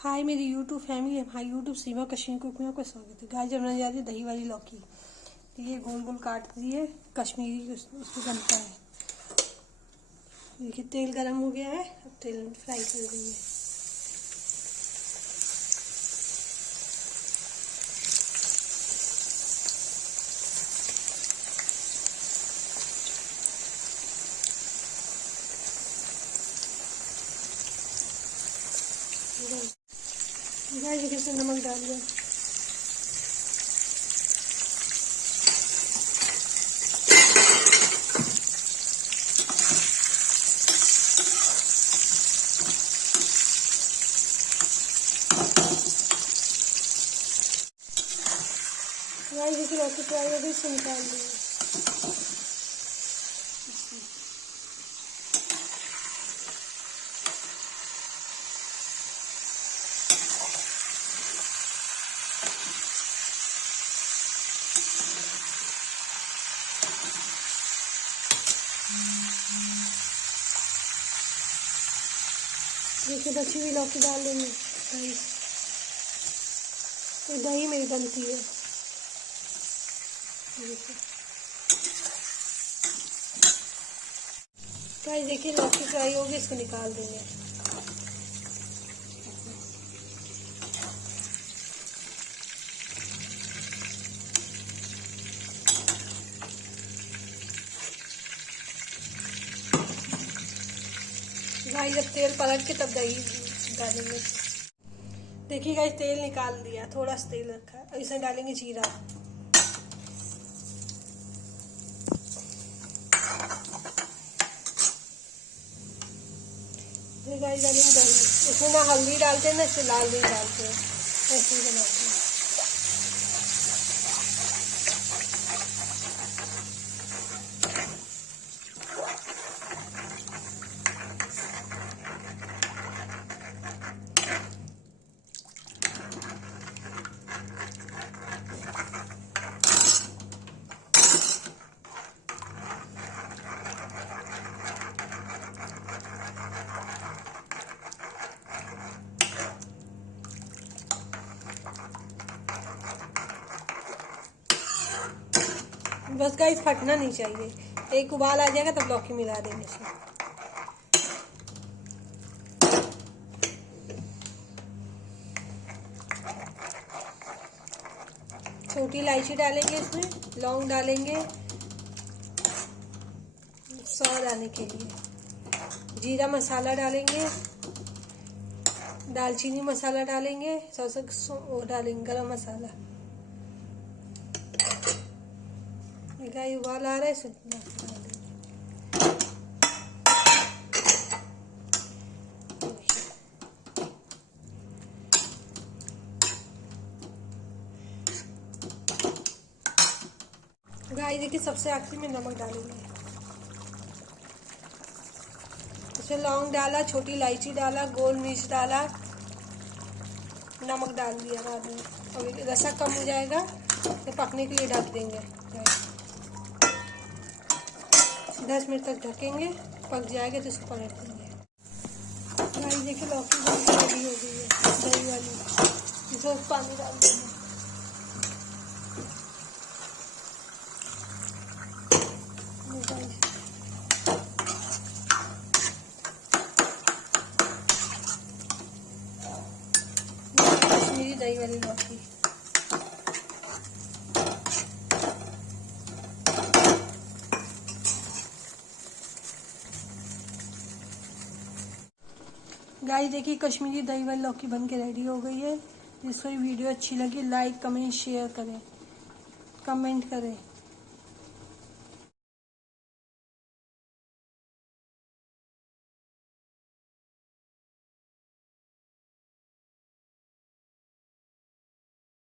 हाय मेरी YouTube family, हमारी YouTube सीमा Kashmir cook में आपका स्वागत है। गाइस जब बनाने जा रही है दही वाली लौकी। तो ये गोल गोल काट दिए कश्मीरी उसको बनता है। देखिए तेल गरम हो गया है, अब तेल फ्राई कर रही है। गाइस देखिए इसमें नमक डाल दिया। गाइस देखिए लौकी फ्राई हो गई, इससे निकाल दिया। देखिए बची हुई लौकी डाल देंगे। तो दही मेरी बनती है। गाइस देखिए लौकी फ्राई होगी, इसको निकाल देंगे। गाइस जब तेल पलट के तब दही डालेंगे। देखिए गाइस तेल निकाल दिया, थोड़ा सा तेल रखा है, और इसमें डालेंगे जीरा। गाइस डालेंगे दही। इसमें ना हल्दी डालते हैं ना इसमें लाल मिर्च डालते हैं, ऐसे ही बनाते हैं। बस गाइस फटना नहीं चाहिए, एक उबाल आ जाएगा तब लौकी मिला देंगे इसमें। छोटी इलायची डालेंगे इसमें, लौंग डालेंगे स्वाद आने के लिए, जीरा मसाला डालेंगे, दालचीनी मसाला डालेंगे, वो डालेंगे गरम मसाला। गाइस उबाल आ रहा है, गाइस देखिए सबसे आखिरी में नमक डालेंगे। इसमें लौंग डाला, छोटी इलायची डाला, गोल मिर्च डाला, नमक डाल दिया बाद में। और रसा कम हो जाएगा तो पकने के लिए ढक देंगे। 10 मिनट तक ढकेंगे, पक जाएगा तो इसको पलट देंगे। गाइस देखिए लौकी रेडी हो गई है दही वाली। इसमें पानी डाल देंगे। कश्मीरी दही वाली लौकी। गाइस देखिए कश्मीरी दही वाली लौकी बन के रेडी हो गई है। जिसको ये वीडियो अच्छी लगी लाइक कमेंट शेयर करें, कमेंट करें।